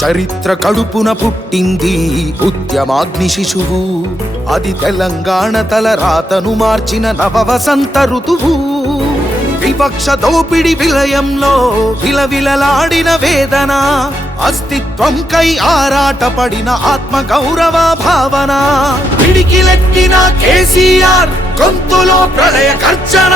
చరిత్ర కడుపున పుట్టింది ఉద్యమాగ్ని శిశువు, అది తెలంగాణ తలరాతను మార్చిన నవవసంత ఋతువు. వివక్ష దోపిడి విలయంలో విలవిలలాడిన వేదన, అస్తిత్వంకై ఆరాటపడిన ఆత్మ గౌరవ భావన. పిడికిలెత్తిన కేసీఆర్ గొంతులో ప్రళయ గర్జన.